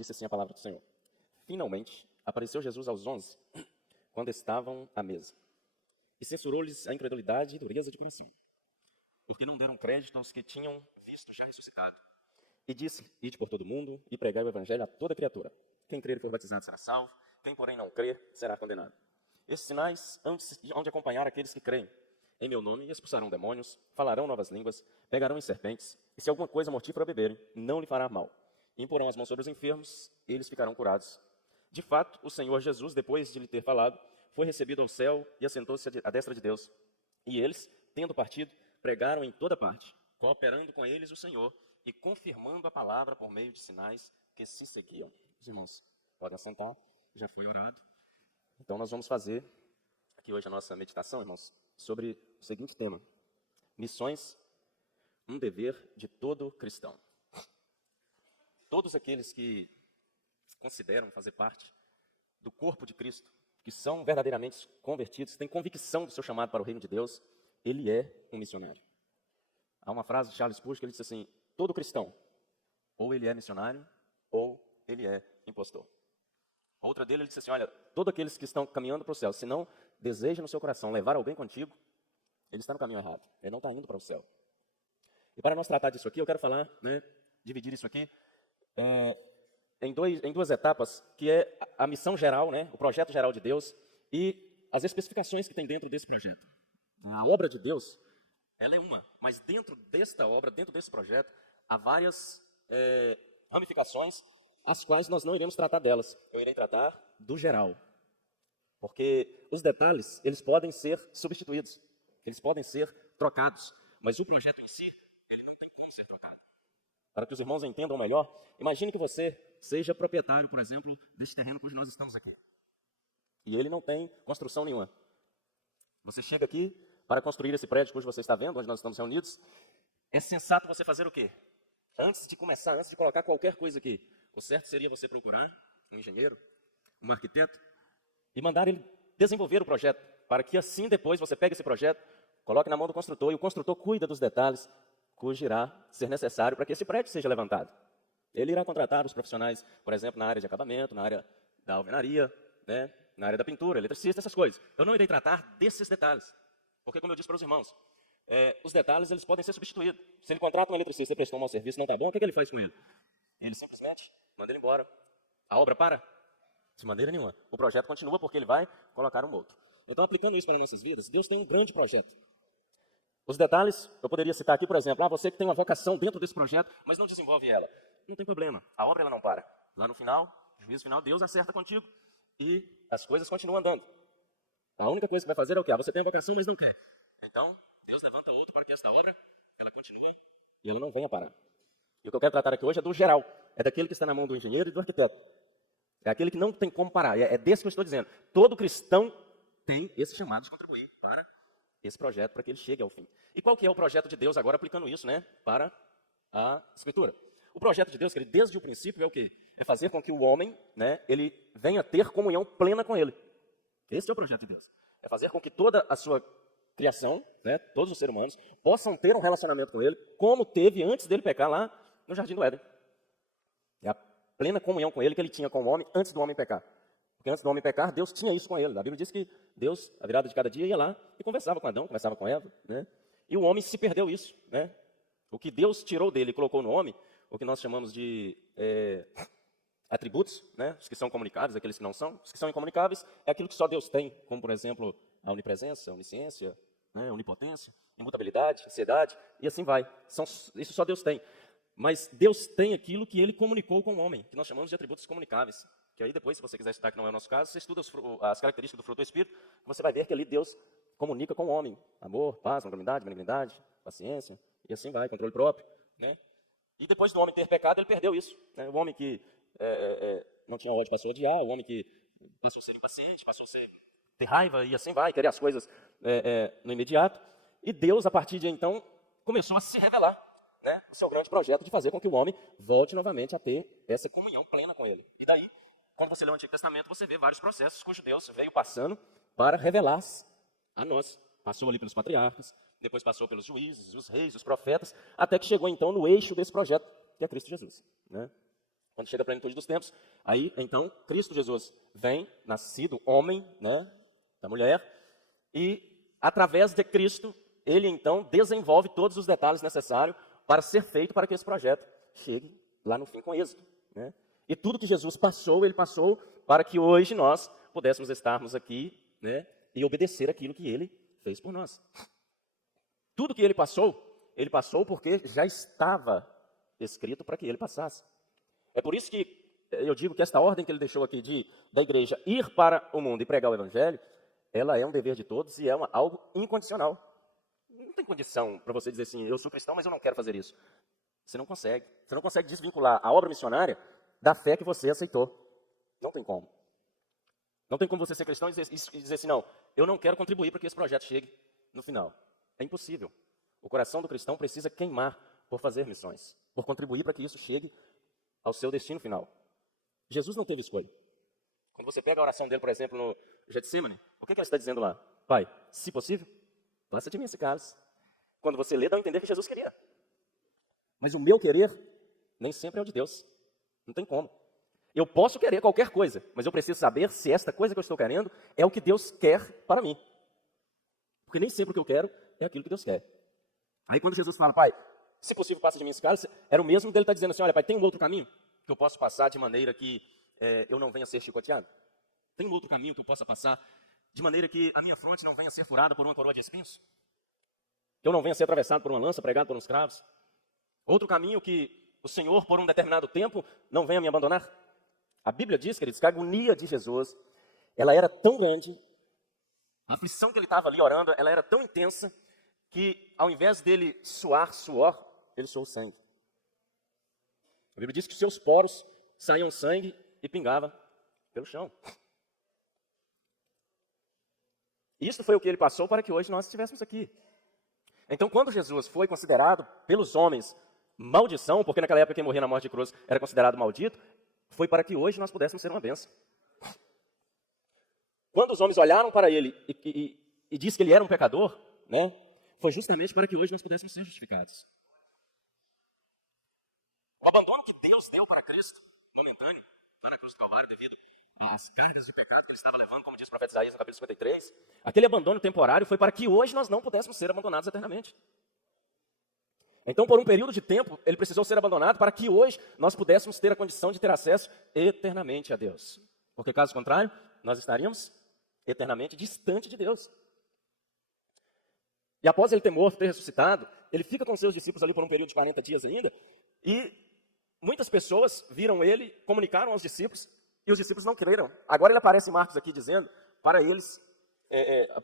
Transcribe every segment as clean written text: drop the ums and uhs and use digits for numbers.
Disse assim a palavra do Senhor. Finalmente, apareceu Jesus aos 11, quando estavam à mesa. E censurou-lhes a incredulidade e dureza de coração, porque não deram crédito aos que tinham visto já ressuscitado. E disse, ide por todo mundo e pregai o evangelho a toda criatura. Quem crer e for batizado será salvo, quem porém não crer será condenado. Esses sinais hão de acompanhar aqueles que creem. Em meu nome expulsarão demônios, falarão novas línguas, pegarão em serpentes, e se alguma coisa mortífera beberem, não lhe fará mal. E imporão as mãos sobre os enfermos, eles ficarão curados. De fato, o Senhor Jesus, depois de lhe ter falado, foi recebido ao céu e assentou-se à destra de Deus. E eles, tendo partido, pregaram em toda parte, cooperando com eles o Senhor e confirmando a palavra por meio de sinais que se seguiam. Os irmãos, podem assentar, já foi orado. Então nós vamos fazer aqui hoje a nossa meditação, irmãos, sobre o seguinte tema: missões, um dever de todo cristão. Todos aqueles que consideram fazer parte do corpo de Cristo, que são verdadeiramente convertidos, têm convicção do seu chamado para o reino de Deus, ele é um missionário. Há uma frase de Charles Spurgeon que ele diz assim: todo cristão, ou ele é missionário, ou ele é impostor. Outra dele, ele disse assim: olha, todos aqueles que estão caminhando para o céu, se não deseja no seu coração levar alguém contigo, ele está no caminho errado, ele não está indo para o céu. E para nós tratar disso aqui, eu quero falar, dividir isso aqui em duas etapas, que é a missão geral, o projeto geral de Deus e as especificações que tem dentro desse projeto. A obra de Deus, ela é uma, mas dentro desta obra, dentro desse projeto, há várias ramificações, as quais nós não iremos tratar delas. Eu irei tratar do geral, porque os detalhes, eles podem ser substituídos, eles podem ser trocados, mas o projeto em si, ele não tem como ser trocado. Para que os irmãos entendam melhor, imagine que você seja proprietário, por exemplo, deste terreno cujo nós estamos aqui. E ele não tem construção nenhuma. Você chega aqui para construir esse prédio cujo você está vendo, onde nós estamos reunidos. É sensato você fazer o quê? Antes de começar, antes de colocar qualquer coisa aqui, o certo seria você procurar um engenheiro, um arquiteto, e mandar ele desenvolver o projeto, para que assim depois você pegue esse projeto, coloque na mão do construtor, e o construtor cuida dos detalhes, cujo irá ser necessário para que esse prédio seja levantado. Ele irá contratar os profissionais, por exemplo, na área de acabamento, na área da alvenaria, na área da pintura, eletricista, essas coisas. Eu não irei tratar desses detalhes, porque como eu disse para os irmãos, os detalhes eles podem ser substituídos. Se ele contrata um eletricista e prestou um mau serviço, não está bom, o que ele faz com ele? Ele simplesmente manda ele embora. A obra para? De maneira nenhuma. O projeto continua porque ele vai colocar um outro. Então, aplicando isso para as nossas vidas, Deus tem um grande projeto. Os detalhes, eu poderia citar aqui, por exemplo, você que tem uma vocação dentro desse projeto, mas não desenvolve ela. Não tem problema, a obra ela não para. Lá no final, no juízo final, Deus acerta contigo e as coisas continuam andando. A única coisa que vai fazer é o quê? Você tem a vocação, mas não quer. Então, Deus levanta outro para que esta obra, ela continue e ela não venha parar. E o que eu quero tratar aqui hoje é do geral. É daquele que está na mão do engenheiro e do arquiteto. É aquele que não tem como parar. É desse que eu estou dizendo. Todo cristão tem esse chamado de contribuir para esse projeto, para que ele chegue ao fim. E qual que é o projeto de Deus agora aplicando isso, para a Escritura? O projeto de Deus, que ele desde o princípio é o quê? É fazer com que o homem, ele venha ter comunhão plena com ele. Esse é o projeto de Deus. É fazer com que toda a sua criação, todos os seres humanos, possam ter um relacionamento com ele, como teve antes dele pecar lá no Jardim do Éden. É a plena comunhão com ele que ele tinha com o homem antes do homem pecar. Porque antes do homem pecar, Deus tinha isso com ele. A Bíblia diz que Deus, à virada de cada dia, ia lá e conversava com Adão, conversava com Eva. E o homem se perdeu isso. O que Deus tirou dele e colocou no homem, o que nós chamamos de atributos, os que são comunicáveis, aqueles que não são. Os que são incomunicáveis é aquilo que só Deus tem, como, por exemplo, a onipresença, a onisciência, a onipotência, imutabilidade, ansiedade, e assim vai. Isso só Deus tem. Mas Deus tem aquilo que ele comunicou com o homem, que nós chamamos de atributos comunicáveis. Que aí depois, se você quiser estudar, que não é o nosso caso, você estuda as características do fruto do Espírito, você vai ver que ali Deus comunica com o homem. Amor, paz, longanimidade, benignidade, paciência, e assim vai, controle próprio. E depois do homem ter pecado, ele perdeu isso. O homem que não tinha ódio passou a odiar, o homem que passou a ser impaciente, passou a ter raiva, e assim vai, querer as coisas no imediato. E Deus, a partir de então, começou a se revelar. O seu grande projeto de fazer com que o homem volte novamente a ter essa comunhão plena com ele. E daí, quando você lê o Antigo Testamento, você vê vários processos cujo Deus veio passando para revelar-se a nós. Passou ali pelos patriarcas, depois passou pelos juízes, os reis, os profetas, até que chegou então no eixo desse projeto, que é Cristo Jesus. Quando chega a plenitude dos tempos, aí, então, Cristo Jesus vem, nascido homem, né, da mulher, e através de Cristo, ele então desenvolve todos os detalhes necessários para ser feito para que esse projeto chegue lá no fim com êxito, né? E tudo que Jesus passou, ele passou para que hoje nós pudéssemos estarmos aqui, né, e obedecer aquilo que ele fez por nós. Tudo que ele passou porque já estava escrito para que ele passasse. É por isso que eu digo que esta ordem que ele deixou aqui da igreja ir para o mundo e pregar o evangelho, ela é um dever de todos e é algo incondicional. Não tem condição para você dizer assim, eu sou cristão, mas eu não quero fazer isso. Você não consegue. Você não consegue desvincular a obra missionária da fé que você aceitou. Não tem como. Não tem como você ser cristão e dizer assim, não, eu não quero contribuir para que esse projeto chegue no final. É impossível. O coração do cristão precisa queimar por fazer missões, por contribuir para que isso chegue ao seu destino final. Jesus não teve escolha. Quando você pega a oração dele, por exemplo, no Getsemane, o que ele está dizendo lá? Pai, se possível, passa de mim esse cálice. Quando você lê, dá a entender que Jesus queria. Mas o meu querer nem sempre é o de Deus. Não tem como. Eu posso querer qualquer coisa, mas eu preciso saber se esta coisa que eu estou querendo é o que Deus quer para mim. Porque nem sempre o que eu quero é aquilo que Deus quer. Aí quando Jesus fala, pai, se possível, passa de mim esse cálice, era o mesmo dele estar dizendo assim, olha, pai, tem um outro caminho que eu posso passar de maneira que eu não venha a ser chicoteado? Tem um outro caminho que eu possa passar de maneira que a minha fronte não venha a ser furada por uma coroa de espinhos? Que eu não venha a ser atravessado por uma lança, pregado por uns cravos? Outro caminho que o Senhor, por um determinado tempo, não venha me abandonar? A Bíblia diz, queridos, que a agonia de Jesus, ela era tão grande, a aflição que ele estava ali orando, ela era tão intensa, que ao invés dele suar suor, ele suou sangue. A Bíblia diz que os seus poros saíam sangue e pingava pelo chão. Isso foi o que ele passou para que hoje nós estivéssemos aqui. Então, quando Jesus foi considerado pelos homens maldição, porque naquela época quem morria na morte de cruz era considerado maldito, foi para que hoje nós pudéssemos ser uma bênção. Quando os homens olharam para ele e disse que ele era um pecador, né, foi justamente para que hoje nós pudéssemos ser justificados. O abandono que Deus deu para Cristo, momentâneo, lá na cruz do Calvário, devido às cargas de pecado que ele estava levando, como diz o profeta Isaías no capítulo 53, aquele abandono temporário foi para que hoje nós não pudéssemos ser abandonados eternamente. Então, por um período de tempo, ele precisou ser abandonado para que hoje nós pudéssemos ter a condição de ter acesso eternamente a Deus. Porque, caso contrário, nós estaríamos eternamente distante de Deus. E após ele ter morto, ter ressuscitado, ele fica com seus discípulos ali por um período de 40 dias ainda, e muitas pessoas viram ele, comunicaram aos discípulos, e os discípulos não creram. Agora ele aparece em Marcos aqui dizendo, para eles,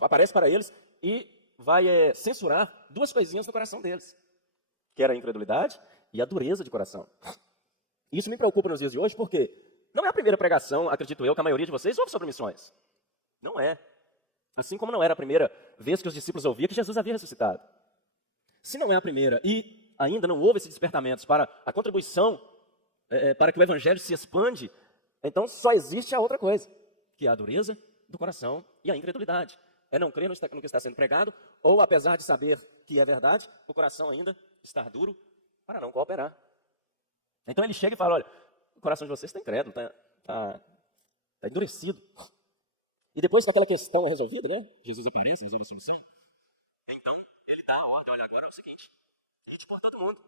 aparece para eles e vai censurar duas coisinhas no coração deles, que era a incredulidade e a dureza de coração. Isso me preocupa nos dias de hoje, porque não é a primeira pregação, acredito eu, que a maioria de vocês ouve sobre missões. Não é. Assim como não era a primeira vez que os discípulos ouviam que Jesus havia ressuscitado. Se não é a primeira e ainda não houve esse despertamento para a contribuição, para que o evangelho se expande, então só existe a outra coisa, que é a dureza do coração e a incredulidade. É não crer no que está sendo pregado, ou apesar de saber que é verdade, o coração ainda estar duro para não cooperar. Então ele chega e fala, olha, o coração de vocês está incrédulo, está endurecido. E depois que aquela questão é resolvida, né? Jesus aparece, resolve a solução. Então, ele dá a ordem, olha, agora é o seguinte, ide por todo mundo,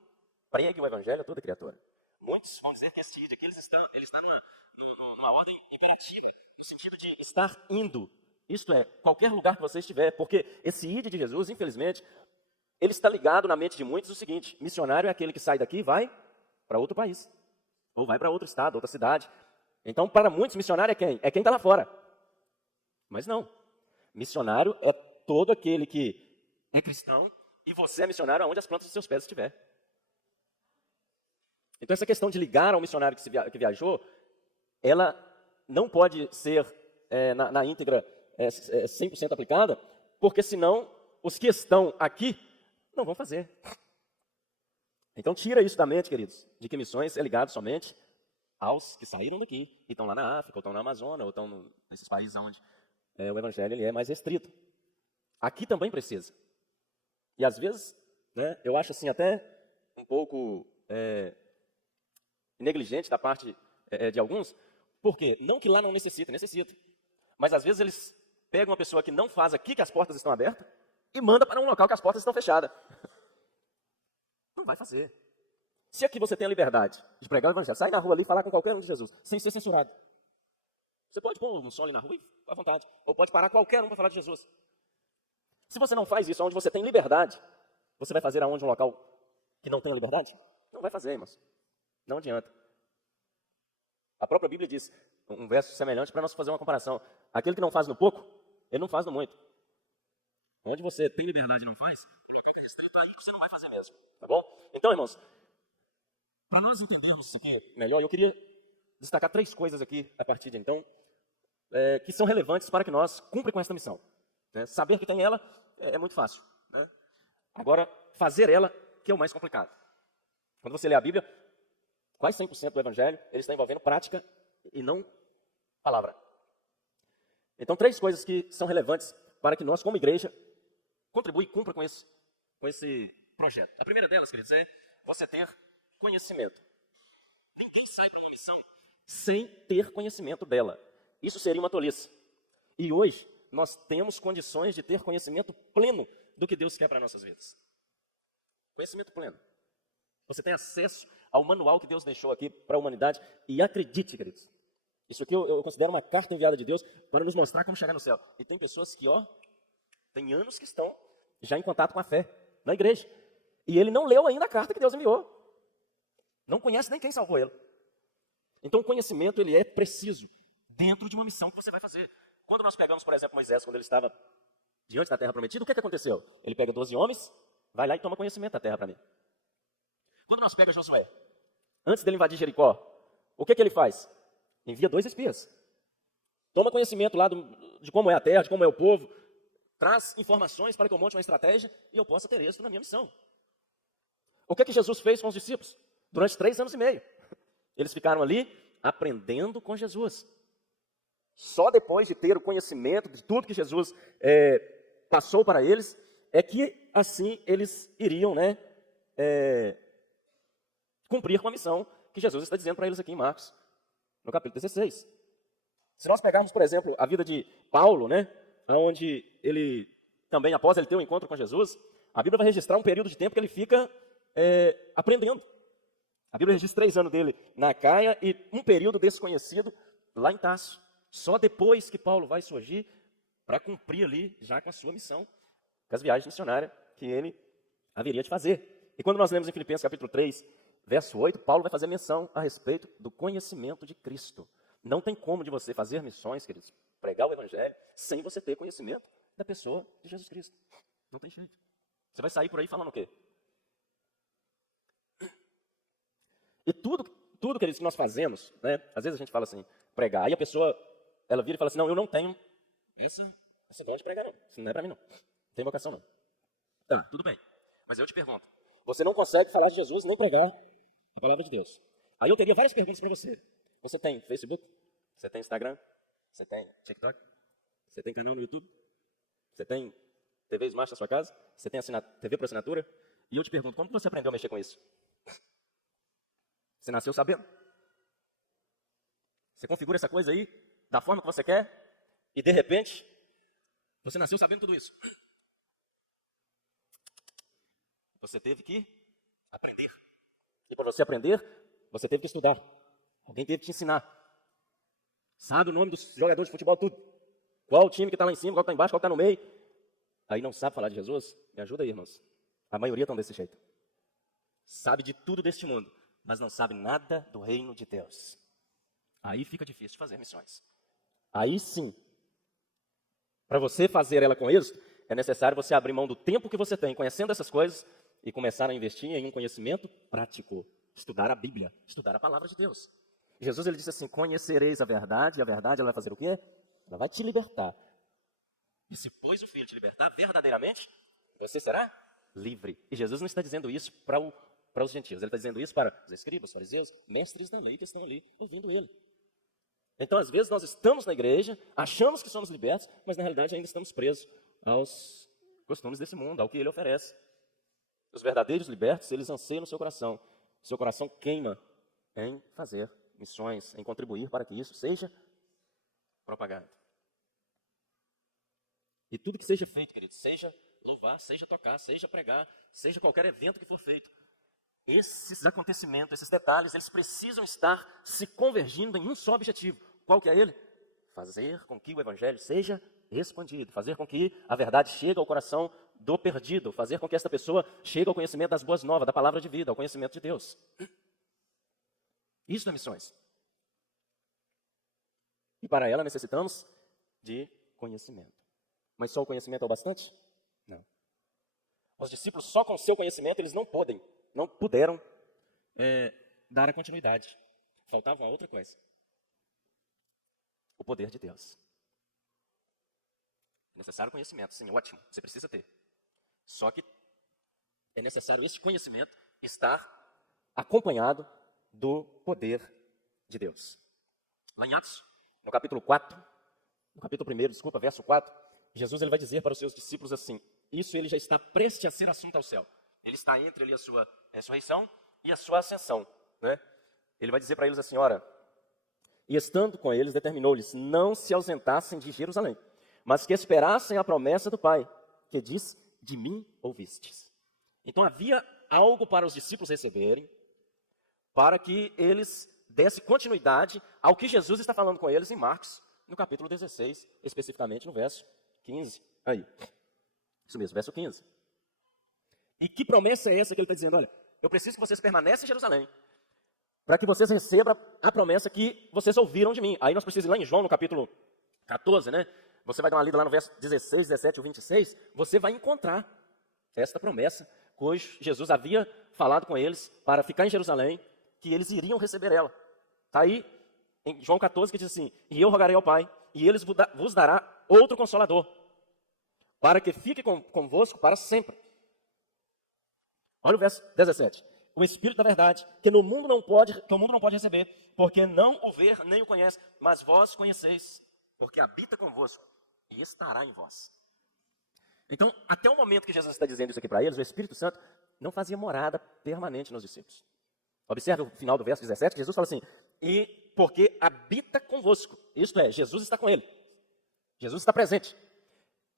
pregue o evangelho a toda criatura. Muitos vão dizer que esse ide aqui, ele está numa ordem imperativa, no sentido de estar indo. Isto é, qualquer lugar que você estiver, porque esse ide de Jesus, infelizmente, ele está ligado na mente de muitos o seguinte, missionário é aquele que sai daqui e vai para outro país, ou vai para outro estado, outra cidade. Então, para muitos, missionário é quem? É quem está lá fora. Mas não. Missionário é todo aquele que é cristão e você é missionário aonde as plantas dos seus pés estiver. Então, essa questão de ligar ao missionário que viajou, ela não pode ser na íntegra 100% aplicada, porque senão os que estão aqui não vão fazer. Então, tira isso da mente, queridos, de que missões é ligado somente aos que saíram daqui e estão lá na África, ou estão na Amazônia, ou estão nesses países onde o evangelho ele é mais restrito. Aqui também precisa. E às vezes, né, eu acho assim até um pouco e negligente da parte de alguns. Por quê? Não que lá não necessita, necessita. Mas às vezes eles pegam uma pessoa que não faz aqui que as portas estão abertas e manda para um local que as portas estão fechadas. Não vai fazer. Se aqui você tem a liberdade de pregar o evangelho, sair na rua ali e falar com qualquer um de Jesus, sem ser censurado. Você pode pôr um som ali na rua e à vontade. Ou pode parar qualquer um para falar de Jesus. Se você não faz isso onde você tem liberdade, você vai fazer aonde um local que não tem liberdade? Não vai fazer, irmãos. Não adianta. A própria Bíblia diz, um verso semelhante para nós fazer uma comparação. Aquele que não faz no pouco, ele não faz no muito. Onde você tem liberdade e não faz, coloca restrito aí que você não vai fazer mesmo. Tá bom? Então, irmãos, para nós entendermos isso aqui melhor, eu queria destacar 3 coisas aqui, a partir de então, que são relevantes para que nós cumpra com esta missão. Né? Saber que tem ela é muito fácil. Né? Agora, fazer ela que é o mais complicado. Quando você lê a Bíblia, quase 100% do Evangelho, ele está envolvendo prática e não palavra. Então, 3 coisas que são relevantes para que nós, como igreja, contribua e cumpra com esse projeto. A primeira delas, quer dizer, você ter conhecimento. Ninguém sai para uma missão sem ter conhecimento dela. Isso seria uma tolice. E hoje, nós temos condições de ter conhecimento pleno do que Deus quer para nossas vidas. Conhecimento pleno. Você tem acesso ao manual que Deus deixou aqui para a humanidade. E acredite, queridos, isso aqui eu considero uma carta enviada de Deus para nos mostrar como chegar no céu. E tem pessoas que, tem anos que estão já em contato com a fé na igreja. E ele não leu ainda a carta que Deus enviou. Não conhece nem quem salvou ele. Então o conhecimento, ele é preciso dentro de uma missão que você vai fazer. Quando nós pegamos, por exemplo, Moisés, quando ele estava diante da terra prometida, o que aconteceu? Ele pega 12 homens, vai lá e toma conhecimento da terra para mim. Quando nós pegamos Josué, antes dele invadir Jericó, o que ele faz? Envia 2 espias. Toma conhecimento lá de como é a terra, de como é o povo, traz informações para que eu monte uma estratégia e eu possa ter êxito na minha missão. O que Jesus fez com os discípulos? Durante 3 anos e meio. Eles ficaram ali aprendendo com Jesus. Só depois de ter o conhecimento de tudo que Jesus passou para eles, é que assim eles iriam cumprir com a missão que Jesus está dizendo para eles aqui em Marcos, no capítulo 16. Se nós pegarmos, por exemplo, a vida de Paulo, onde ele também, após ele ter um encontro com Jesus, a Bíblia vai registrar um período de tempo que ele fica aprendendo. A Bíblia registra 3 anos dele na Caia e um período desconhecido lá em Tarso. Só depois que Paulo vai surgir para cumprir ali já com a sua missão, com as viagens missionárias que ele haveria de fazer. E quando nós lemos em Filipenses capítulo 3, verso 8, Paulo vai fazer menção a respeito do conhecimento de Cristo. Não tem como de você fazer missões, queridos, pregar o Evangelho, sem você ter conhecimento da pessoa de Jesus Cristo. Não tem jeito. Você vai sair por aí falando o quê? E tudo, queridos, que nós fazemos, às vezes a gente fala assim, pregar, aí a pessoa, ela vira e fala assim, não, eu não tenho esse dom de pregar não, isso não é para mim não, não tem vocação não. Tá, tudo bem, mas eu te pergunto, você não consegue falar de Jesus nem pregar a palavra de Deus. Aí eu teria várias perguntas para você. Você tem Facebook? Você tem Instagram? Você tem TikTok? Você tem canal no YouTube? Você tem TV Smart na sua casa? Você tem TV por assinatura? E eu te pergunto, como você aprendeu a mexer com isso? Você nasceu sabendo? Você configura essa coisa aí da forma que você quer e de repente você nasceu sabendo tudo isso. Você teve que aprender. E para você aprender, você teve que estudar. Alguém teve que te ensinar. Sabe o nome dos jogadores de futebol, tudo. Qual o time que está lá em cima, qual está embaixo, qual está no meio. Aí não sabe falar de Jesus? Me ajuda aí, irmãos. A maioria estão desse jeito. Sabe de tudo deste mundo, mas não sabe nada do reino de Deus. Aí fica difícil de fazer missões. Aí sim, para você fazer ela com êxito, é necessário você abrir mão do tempo que você tem conhecendo essas coisas e começar a investir em um conhecimento prático. Estudar a Bíblia, estudar a palavra de Deus. Jesus ele disse assim, conhecereis a verdade, e a verdade ela vai fazer o quê? Ela vai te libertar. E se pois o Filho te libertar verdadeiramente, você será livre. E Jesus não está dizendo isso para os gentios, ele está dizendo isso para os escribas, os fariseus, mestres da lei que estão ali ouvindo ele. Então, às vezes, nós estamos na igreja, achamos que somos libertos, mas na realidade ainda estamos presos aos costumes desse mundo, ao que ele oferece. Os verdadeiros libertos, eles anseiam no seu coração. Seu coração queima em fazer missões, em contribuir para que isso seja propagado. E tudo que seja feito, queridos, seja louvar, seja tocar, seja pregar, seja qualquer evento que for feito, esses acontecimentos, esses detalhes, eles precisam estar se convergindo em um só objetivo. Qual que é ele? Fazer com que o evangelho seja expandido, fazer com que a verdade chegue ao coração do perdido, fazer com que esta pessoa chegue ao conhecimento das boas novas, da palavra de vida, ao conhecimento de Deus. Isso é missões. E para ela necessitamos de conhecimento. Mas só o conhecimento é o bastante? Não. Os discípulos, só com o seu conhecimento, eles não puderam dar a continuidade. Faltava outra coisa. O poder de Deus. É necessário conhecimento, sim, ótimo, você precisa ter. Só que é necessário esse conhecimento estar acompanhado do poder de Deus. Lá em Atos, no capítulo 1, verso 4, Jesus ele vai dizer para os seus discípulos assim, isso ele já está prestes a ser assunto ao céu. Ele está entre ali a sua ressurreição e a sua ascensão. Né? Ele vai dizer para eles assim, ora, e estando com eles, determinou-lhes, não se ausentassem de Jerusalém, mas que esperassem a promessa do Pai, que diz, de mim ouvistes. Então havia algo para os discípulos receberem, para que eles dessem continuidade ao que Jesus está falando com eles em Marcos, no capítulo 16, especificamente no verso 15. Aí, isso mesmo, verso 15. E que promessa é essa que ele está dizendo? Olha, eu preciso que vocês permaneçam em Jerusalém, para que vocês recebam a promessa que vocês ouviram de mim. Aí nós precisamos ir lá em João, no capítulo 14, né? Você vai dar uma lida lá no verso 16, 17 ou 26, você vai encontrar esta promessa, cujo Jesus havia falado com eles para ficar em Jerusalém, que eles iriam receber ela. Está aí em João 14 que diz assim, e eu rogarei ao Pai, e ele vos dará outro Consolador, para que fique convosco para sempre. Olha o verso 17. O Espírito da verdade, que o mundo não pode receber, porque não o vê nem o conhece, mas vós conheceis, porque habita convosco e estará em vós. Então, até o momento que Jesus está dizendo isso aqui para eles, o Espírito Santo não fazia morada permanente nos discípulos. Observe o final do verso 17, que Jesus fala assim, e porque habita convosco, isto é, Jesus está com ele, Jesus está presente.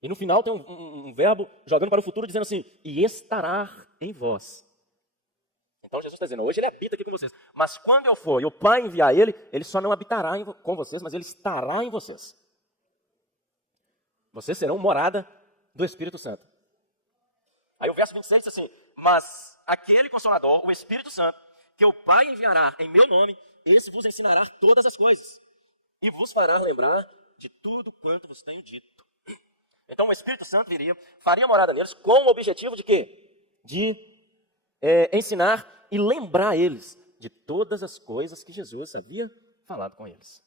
E no final tem um verbo jogando para o futuro, dizendo assim, e estará em vós. Então Jesus está dizendo, hoje ele habita aqui com vocês, mas quando eu for e o Pai enviar ele, ele só não habitará com vocês, mas ele estará em vocês. Vocês serão morada do Espírito Santo. Aí o verso 26 diz assim, mas aquele Consolador, o Espírito Santo, que o Pai enviará em meu nome, esse vos ensinará todas as coisas, e vos fará lembrar de tudo quanto vos tenho dito. Então o Espírito Santo viria, faria morada neles, com o objetivo de quê? De ensinar e lembrar eles de todas as coisas que Jesus havia falado com eles.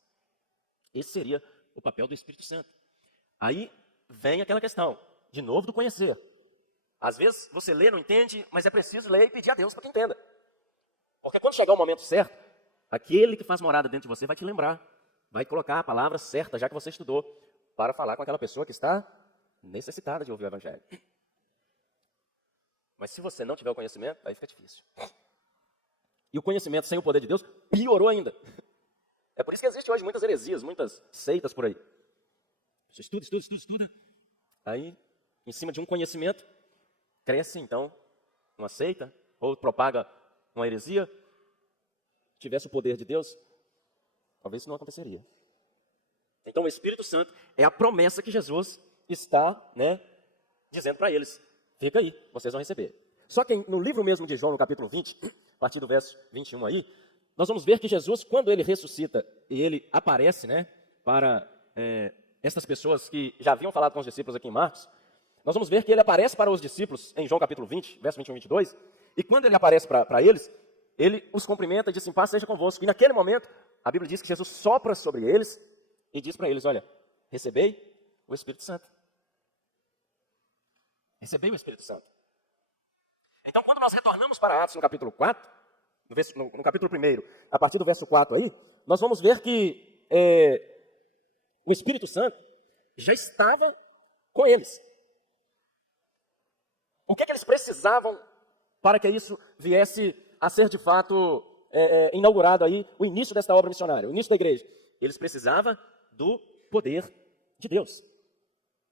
Esse seria o papel do Espírito Santo. Aí vem aquela questão, de novo, do conhecer. Às vezes você lê, não entende, mas é preciso ler e pedir a Deus para que entenda. Porque quando chegar o momento certo, aquele que faz morada dentro de você vai te lembrar, vai colocar a palavra certa, já que você estudou, para falar com aquela pessoa que está necessitada de ouvir o Evangelho. Mas se você não tiver o conhecimento, aí fica difícil. E o conhecimento sem o poder de Deus piorou ainda. É por isso que existe hoje muitas heresias, muitas seitas por aí. Você estuda. Aí, em cima de um conhecimento, cresce então uma seita, ou propaga uma heresia. Se tivesse o poder de Deus, talvez isso não aconteceria. Então o Espírito Santo é a promessa que Jesus está dizendo para eles. Fica aí, vocês vão receber. Só que no livro mesmo de João, no capítulo 20, a partir do verso 21 aí, nós vamos ver que Jesus, quando ele ressuscita e ele aparece para estas pessoas que já haviam falado com os discípulos aqui em Marcos, nós vamos ver que ele aparece para os discípulos em João capítulo 20, verso 21 e 22, e quando ele aparece para eles, ele os cumprimenta e diz assim, paz seja convosco. E naquele momento, a Bíblia diz que Jesus sopra sobre eles e diz para eles, olha, recebei o Espírito Santo. Recebei o Espírito Santo. Então, quando nós retornamos para Atos no capítulo 4, no capítulo 1, a partir do verso 4 aí, nós vamos ver que o Espírito Santo já estava com eles. O que eles precisavam para que isso viesse a ser de fato inaugurado aí o início desta obra missionária, o início da igreja? Eles precisavam do poder de Deus,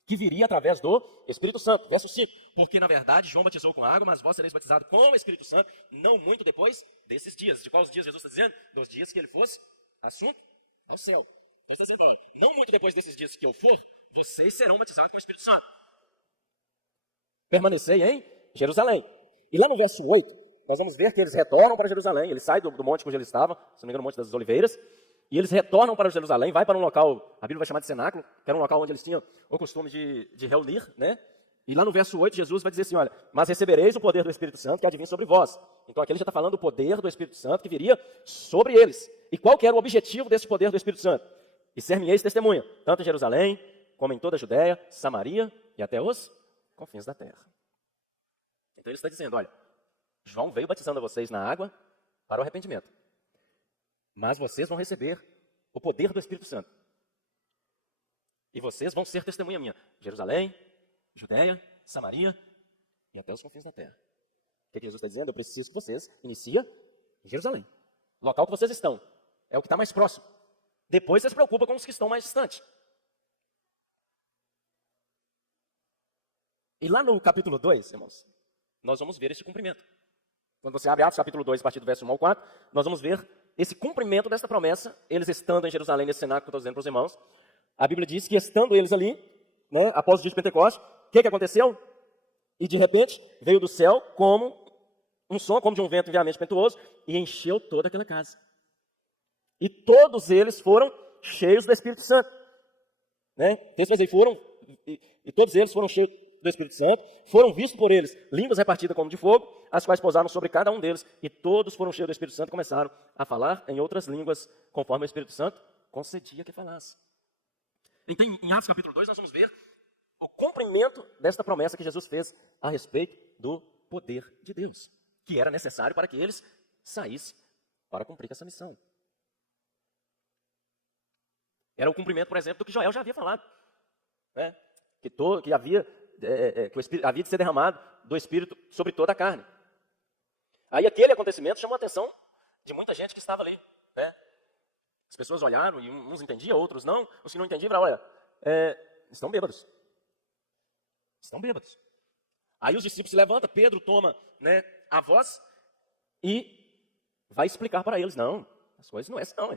que viria através do Espírito Santo. Verso 5. Porque, na verdade, João batizou com água, mas vós sereis batizados com o Espírito Santo, não muito depois desses dias. De quais dias Jesus está dizendo? Dos dias que ele fosse assunto ao céu. Então, está dizendo, não muito depois desses dias que eu for, vocês serão batizados com o Espírito Santo. Permanecei em Jerusalém. E lá no verso 8, nós vamos ver que eles retornam para Jerusalém. Eles saem do monte onde eles estavam, se não me engano, o Monte das Oliveiras. E eles retornam para Jerusalém, vai para um local, a Bíblia vai chamar de cenáculo, que era um local onde eles tinham o costume de reunir, né? E lá no verso 8, Jesus vai dizer assim, olha, mas recebereis o poder do Espírito Santo que há de vir sobre vós. Então aqui ele já está falando do poder do Espírito Santo que viria sobre eles. E qual que era o objetivo desse poder do Espírito Santo? E ser-me-eis testemunha, tanto em Jerusalém, como em toda a Judéia, Samaria e até os confins da terra. Então ele está dizendo, olha, João veio batizando vocês na água para o arrependimento. Mas vocês vão receber o poder do Espírito Santo. E vocês vão ser testemunha minha. Jerusalém, Judéia, Samaria e até os confins da terra. O que Jesus está dizendo? Eu preciso que vocês iniciem em Jerusalém. O local que vocês estão. É o que está mais próximo. Depois vocês se preocupam com os que estão mais distantes. E lá no capítulo 2, irmãos, nós vamos ver esse cumprimento. Quando você abre Atos capítulo 2, a partir do verso 1 ao 4, nós vamos ver esse cumprimento desta promessa, eles estando em Jerusalém, nesse cenáculo que eu estou dizendo para os irmãos. A Bíblia diz que estando eles ali, né, após o dia de Pentecostes, o que aconteceu? E de repente veio do céu como um som, como de um vento enviamente impetuoso, e encheu toda aquela casa. E todos eles foram cheios do Espírito Santo. Né? E todos eles foram cheios do Espírito Santo, foram vistos por eles línguas repartidas como de fogo, as quais pousaram sobre cada um deles, e todos foram cheios do Espírito Santo e começaram a falar em outras línguas, conforme o Espírito Santo concedia que falasse. Então, em Atos capítulo 2, nós vamos ver o cumprimento desta promessa que Jesus fez a respeito do poder de Deus, que era necessário para que eles saíssem para cumprir essa missão. Era o cumprimento, por exemplo, do que Joel já havia falado, né? Que havia de ser derramado do Espírito sobre toda a carne. Aí aquele acontecimento chamou a atenção de muita gente que estava ali, né? As pessoas olharam e uns entendiam, outros não. Os que não entendiam falaram, olha, estão bêbados. Estão bêbados. Aí os discípulos se levantam, Pedro toma, né, a voz e vai explicar para eles, não, as coisas não é assim não.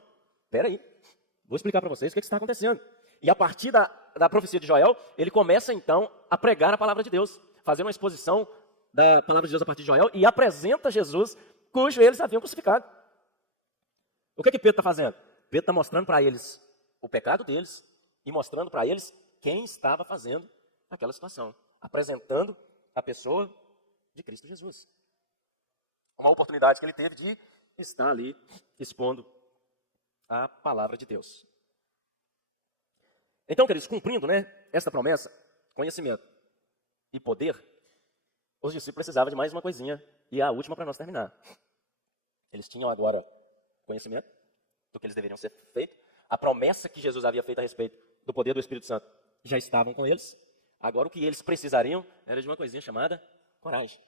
Espera aí, vou explicar para vocês o que está acontecendo. E a partir da profecia de Joel, ele começa então a pregar a palavra de Deus, fazendo uma exposição da palavra de Deus a partir de Joel e apresenta Jesus, cujo eles haviam crucificado. O que Pedro está fazendo? Pedro está mostrando para eles o pecado deles e mostrando para eles quem estava fazendo aquela situação, apresentando a pessoa de Cristo Jesus. Uma oportunidade que ele teve de estar ali expondo a palavra de Deus. Então, queridos, cumprindo, né, esta promessa, conhecimento e poder, os discípulos precisavam de mais uma coisinha, e a última para nós terminar. Eles tinham agora conhecimento do que eles deveriam ser feito, a promessa que Jesus havia feito a respeito do poder do Espírito Santo já estavam com eles. Agora o que eles precisariam era de uma coisinha chamada coragem,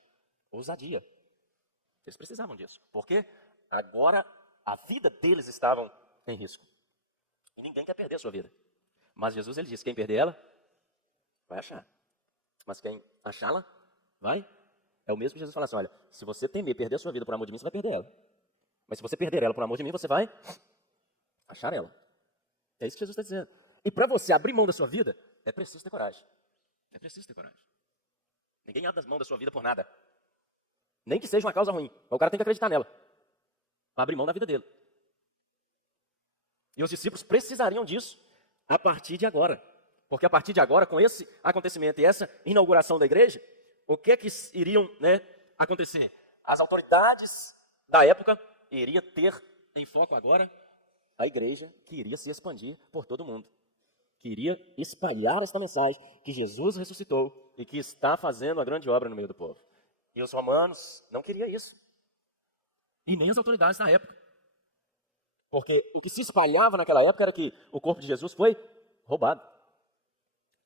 ousadia. Eles precisavam disso, porque agora a vida deles estava em risco. E ninguém quer perder a sua vida. Mas Jesus, ele disse, quem perder ela, vai achar. Mas quem achá-la, vai. É o mesmo que Jesus fala assim, olha, se você temer perder a sua vida por amor de mim, você vai perder ela. Mas se você perder ela por amor de mim, você vai achar ela. É isso que Jesus está dizendo. E para você abrir mão da sua vida, é preciso ter coragem. É preciso ter coragem. Ninguém abre mão da sua vida por nada. Nem que seja uma causa ruim. O cara tem que acreditar nela. Para abrir mão da vida dele. E os discípulos precisariam disso a partir de agora. Porque a partir de agora, com esse acontecimento e essa inauguração da igreja, o que é que iriam, né, acontecer? As autoridades da época iriam ter em foco agora a igreja que iria se expandir por todo o mundo. Que iria espalhar esta mensagem que Jesus ressuscitou e que está fazendo uma grande obra no meio do povo. E os romanos não queriam isso. E nem as autoridades da época. Porque o que se espalhava naquela época era que o corpo de Jesus foi roubado.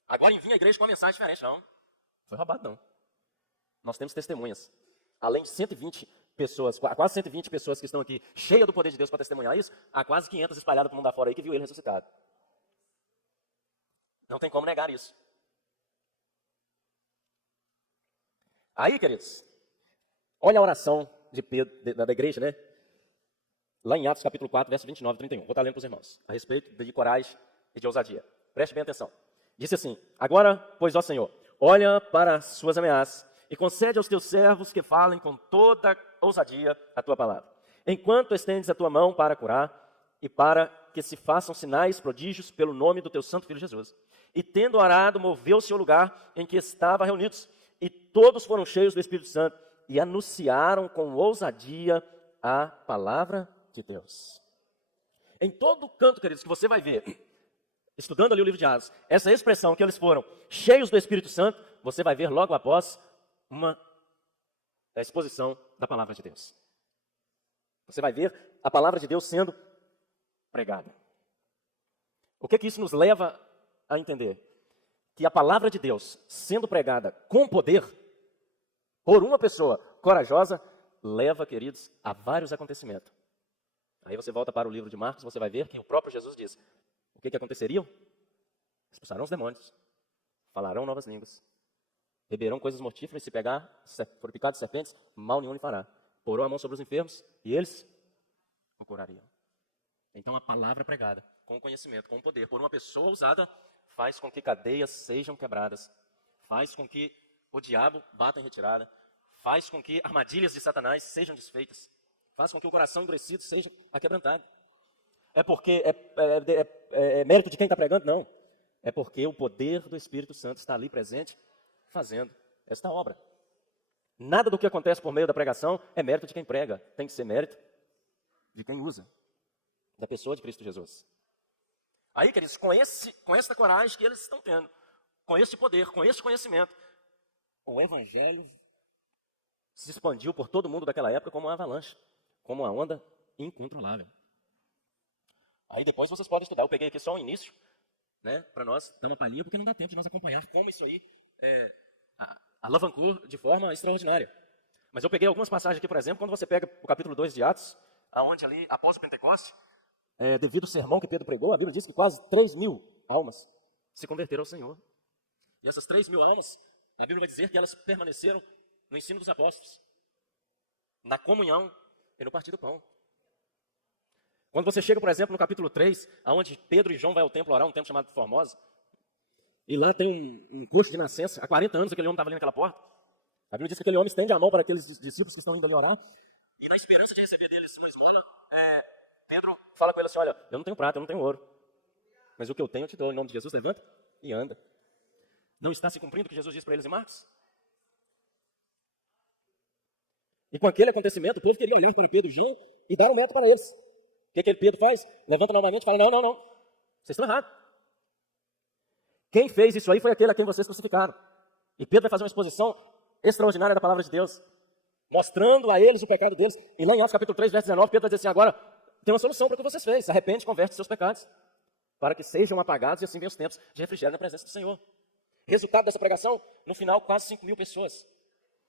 Agora vinha a igreja com uma mensagem diferente. Não, foi roubado não. Nós temos testemunhas. Além de 120 pessoas, quase 120 pessoas que estão aqui, cheias do poder de Deus para testemunhar isso, há quase 500 espalhadas para o mundo afora aí que viu ele ressuscitado. Não tem como negar isso. Aí, queridos, olha a oração de Pedro, da igreja, né? Lá em Atos capítulo 4, verso 29 e 31. Vou estar lendo para os irmãos, a respeito de coragem e de ousadia. Preste bem atenção. Disse assim: agora, pois, ó Senhor, olha para as suas ameaças e concede aos teus servos que falem com toda ousadia a tua palavra. Enquanto estendes a tua mão para curar e para que se façam sinais, prodígios, pelo nome do teu santo Filho Jesus. E tendo orado, moveu-se ao lugar em que estavam reunidos, e todos foram cheios do Espírito Santo e anunciaram com ousadia a palavra de Deus. Em todo canto, queridos, que você vai ver, estudando ali o livro de Atos, essa expressão que eles foram cheios do Espírito Santo, você vai ver logo após uma exposição da palavra de Deus. Você vai ver a palavra de Deus sendo pregada. O que isso nos leva a entender? Que a palavra de Deus, sendo pregada com poder, por uma pessoa corajosa, leva, queridos, a vários acontecimentos. Aí você volta para o livro de Marcos, você vai ver que o próprio Jesus diz: o que aconteceria? Expulsarão os demônios, falarão novas línguas, beberão coisas mortíferas, se for picado de serpentes, mal nenhum lhe fará. Porão a mão sobre os enfermos e eles o curariam. Então a palavra pregada, com o conhecimento, com o poder, por uma pessoa ousada, faz com que cadeias sejam quebradas, faz com que o diabo bata em retirada, faz com que armadilhas de Satanás sejam desfeitas, faz com que o coração endurecido seja aquebrantado. É porque é mérito de quem está pregando? Não. É porque o poder do Espírito Santo está ali presente, fazendo esta obra. Nada do que acontece por meio da pregação é mérito de quem prega, tem que ser mérito de quem usa, da pessoa de Cristo Jesus. Aí, queridos, com essa coragem que eles estão tendo, com esse poder, com esse conhecimento, o Evangelho se expandiu por todo mundo daquela época como uma avalanche, como uma onda incontrolável. Aí depois vocês podem estudar, eu peguei aqui só o início, né, para nós dar uma palhinha, porque não dá tempo de nós acompanhar como isso aí alavancou de forma extraordinária. Mas eu peguei algumas passagens aqui, por exemplo, quando você pega o capítulo 2 de Atos, aonde ali, após o Pentecoste, devido ao sermão que Pedro pregou, a Bíblia diz que quase 3.000 almas se converteram ao Senhor. E essas 3.000 almas, a Bíblia vai dizer que elas permaneceram no ensino dos apóstolos, na comunhão e no partir do pão. Quando você chega, por exemplo, no capítulo 3, aonde Pedro e João vão ao templo orar, um templo chamado Formosa, e lá tem um coxo de nascença, há 40 anos aquele homem estava ali naquela porta. A Bíblia diz que aquele homem estende a mão para aqueles discípulos que estão indo ali orar, e na esperança de receber deles uma esmola, Pedro fala com ele assim: olha, eu não tenho prata, eu não tenho ouro, mas o que eu tenho eu te dou. Em nome de Jesus, levanta e anda. Não está se cumprindo o que Jesus disse para eles em Marcos? E com aquele acontecimento, o povo queria olhar para Pedro e João e dar um método para eles. O que aquele Pedro faz? Levanta novamente e fala: não, vocês estão errados. Quem fez isso aí foi aquele a quem vocês crucificaram. E Pedro vai fazer uma exposição extraordinária da palavra de Deus, mostrando a eles o pecado deles. E lá em Atos capítulo 3, verso 19, Pedro vai dizer assim: agora tem uma solução para o que vocês fez. Se arrepende e converte os seus pecados, para que sejam apagados e assim venham os tempos de refrigério na presença do Senhor. Resultado dessa pregação, no final, quase 5.000 pessoas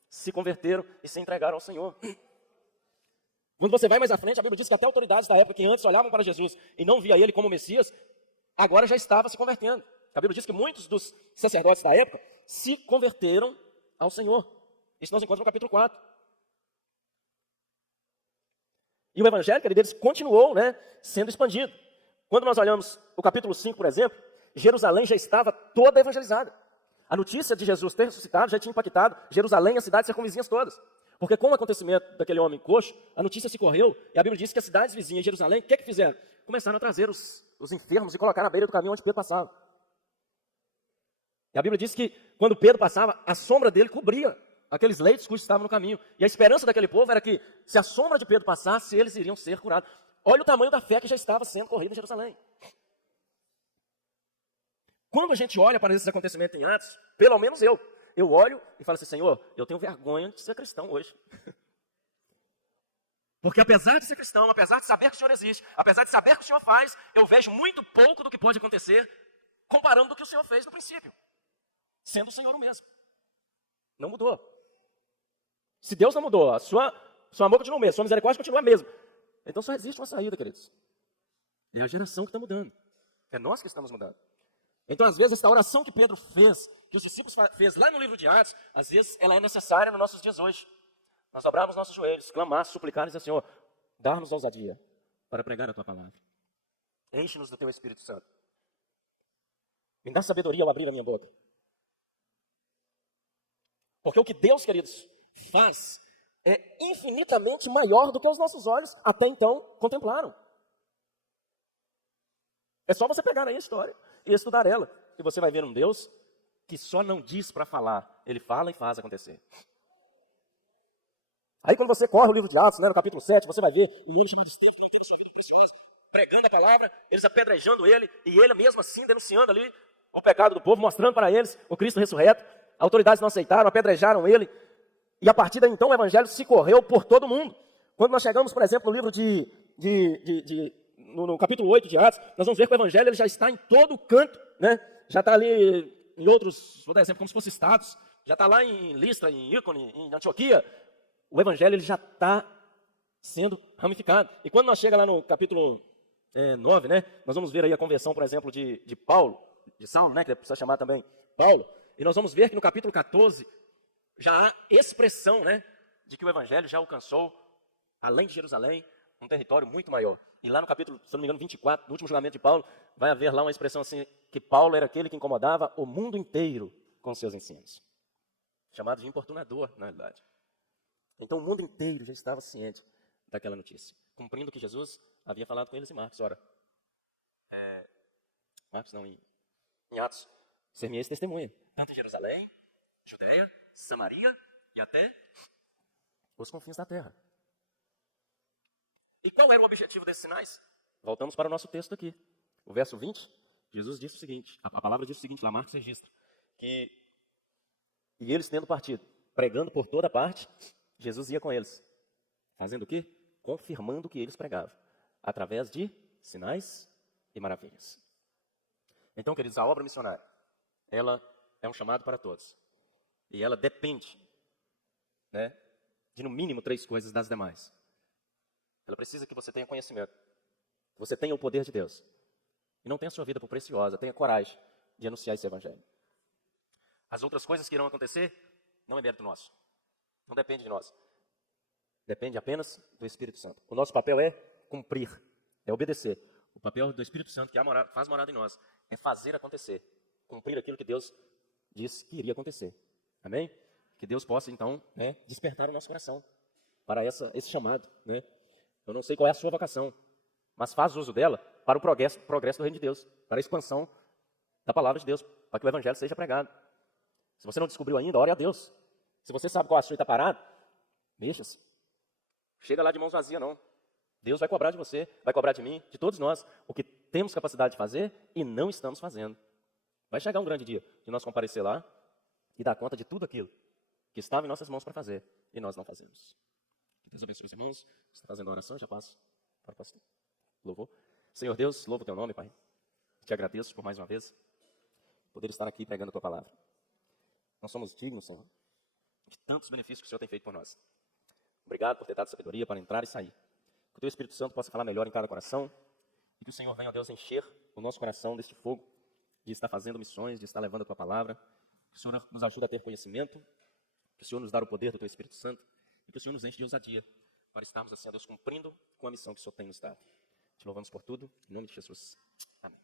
se converteram e se entregaram ao Senhor. Quando você vai mais à frente, a Bíblia diz que até autoridades da época que antes olhavam para Jesus e não via ele como Messias, agora já estava se convertendo. A Bíblia diz que muitos dos sacerdotes da época se converteram ao Senhor. Isso nós encontramos no capítulo 4. E o Evangelho, queridos, continuou, sendo expandido. Quando nós olhamos o capítulo 5, por exemplo, Jerusalém já estava toda evangelizada. A notícia de Jesus ter ressuscitado já tinha impactado Jerusalém e as cidades circunvizinhas todas. Porque com o acontecimento daquele homem coxo, a notícia se correu, e a Bíblia diz que as cidades vizinhas de Jerusalém, o que fizeram? Começaram a trazer os enfermos e colocar na beira do caminho onde Pedro passava. E a Bíblia diz que quando Pedro passava, a sombra dele cobria aqueles leitos que estavam no caminho. E a esperança daquele povo era que, se a sombra de Pedro passasse, eles iriam ser curados. Olha o tamanho da fé que já estava sendo corrida em Jerusalém. Quando a gente olha para esses acontecimentos em Atos, pelo menos eu olho e falo assim: Senhor, eu tenho vergonha de ser cristão hoje. Porque apesar de ser cristão, apesar de saber que o Senhor existe, apesar de saber que o Senhor faz, eu vejo muito pouco do que pode acontecer comparando do que o Senhor fez no princípio, sendo o Senhor o mesmo. Não mudou. Se Deus não mudou a sua Seu amor continua o mesmo, sua misericórdia continua a mesma. Então só existe uma saída, queridos. É a geração que está mudando. É nós que estamos mudando. Então, às vezes, essa oração que Pedro fez, que os discípulos fez lá no livro de Atos, às vezes ela é necessária nos nossos dias hoje. Nós dobrarmos nossos joelhos, clamar, suplicar e dizer, Senhor, dar-nos ousadia para pregar a Tua palavra. Enche-nos do Teu Espírito Santo. Me dá sabedoria ao abrir a minha boca. Porque o que Deus, queridos, faz é infinitamente maior do que os nossos olhos até então contemplaram. É só você pegar aí a história e estudar ela. E você vai ver um Deus que só não diz para falar. Ele fala e faz acontecer. Aí quando você corre o livro de Atos, né, no capítulo 7, você vai ver o homem chamado Estevão, que não teve sua vida preciosa, pregando a palavra, eles apedrejando ele, e ele mesmo assim denunciando ali o pecado do povo, mostrando para eles o Cristo ressurreto. Autoridades não aceitaram, apedrejaram ele. E a partir daí então o evangelho se correu por todo mundo. Quando nós chegamos, por exemplo, no livro no capítulo 8 de Atos, nós vamos ver que o evangelho ele já está em todo canto, né? Já está ali em outros, vou dar exemplo, como se fossem estados, já está lá em Listra, em Ícone, em Antioquia. O evangelho ele já está sendo ramificado. E quando nós chegamos lá no capítulo 9, né? Nós vamos ver aí a conversão, por exemplo, de Paulo, de Saulo, né? Que precisa chamar também Paulo. E nós vamos ver que no capítulo 14 já há expressão, né? De que o evangelho já alcançou, além de Jerusalém, um território muito maior. E lá no capítulo, se não me engano, 24, no último julgamento de Paulo, vai haver lá uma expressão assim, que Paulo era aquele que incomodava o mundo inteiro com seus ensinos. Chamado de importunador, na realidade. Então o mundo inteiro já estava ciente daquela notícia, cumprindo o que Jesus havia falado com eles em Marcos. Ora, Marcos não, em Atos, ser-me-eis testemunha, tanto em Jerusalém, Judeia, Samaria e até os confins da terra. E qual era o objetivo desses sinais? Voltamos para o nosso texto aqui. O verso 20, Jesus disse o seguinte, a palavra diz o seguinte, lá Marcos registra, que e eles tendo partido, pregando por toda parte, Jesus ia com eles. Fazendo o quê? Confirmando o que eles pregavam, através de sinais e maravilhas. Então, queridos, a obra missionária, ela é um chamado para todos. E ela depende, né, de no mínimo 3 coisas das demais. Ela precisa que você tenha conhecimento, que você tenha o poder de Deus. E não tenha sua vida por preciosa, tenha coragem de anunciar esse evangelho. As outras coisas que irão acontecer, não é mérito nosso. Não depende de nós. Depende apenas do Espírito Santo. O nosso papel é cumprir, é obedecer. O papel do Espírito Santo, que faz morada em nós, é fazer acontecer. Cumprir aquilo que Deus disse que iria acontecer. Amém? Que Deus possa, então, despertar o nosso coração para esse chamado. Né? Eu não sei qual é a sua vocação, mas faz uso dela para o progresso do reino de Deus, para a expansão da palavra de Deus, para que o evangelho seja pregado. Se você não descobriu ainda, ore a Deus. Se você sabe qual a sua e está parado, mexa-se. Chega lá de mãos vazias, não. Deus vai cobrar de você, vai cobrar de mim, de todos nós, o que temos capacidade de fazer e não estamos fazendo. Vai chegar um grande dia de nós comparecer lá e dar conta de tudo aquilo que estava em nossas mãos para fazer e nós não fazemos. Que Deus abençoe os irmãos. Você está fazendo a oração, já passo para o pastor. Louvor. Senhor Deus, louvo o teu nome, Pai. Te agradeço por mais uma vez poder estar aqui pregando a tua palavra. Nós somos dignos, Senhor, de tantos benefícios que o Senhor tem feito por nós. Obrigado por ter dado sabedoria para entrar e sair. Que o teu Espírito Santo possa falar melhor em cada coração e que o Senhor venha, ó Deus, encher o nosso coração deste fogo de estar fazendo missões, de estar levando a tua palavra. Que o Senhor nos ajude a ter conhecimento, que o Senhor nos dá o poder do teu Espírito Santo e que o Senhor nos enche de ousadia para estarmos assim, ó Deus, cumprindo com a missão que o Senhor tem nos dado. Te louvamos por tudo, em nome de Jesus. Amém.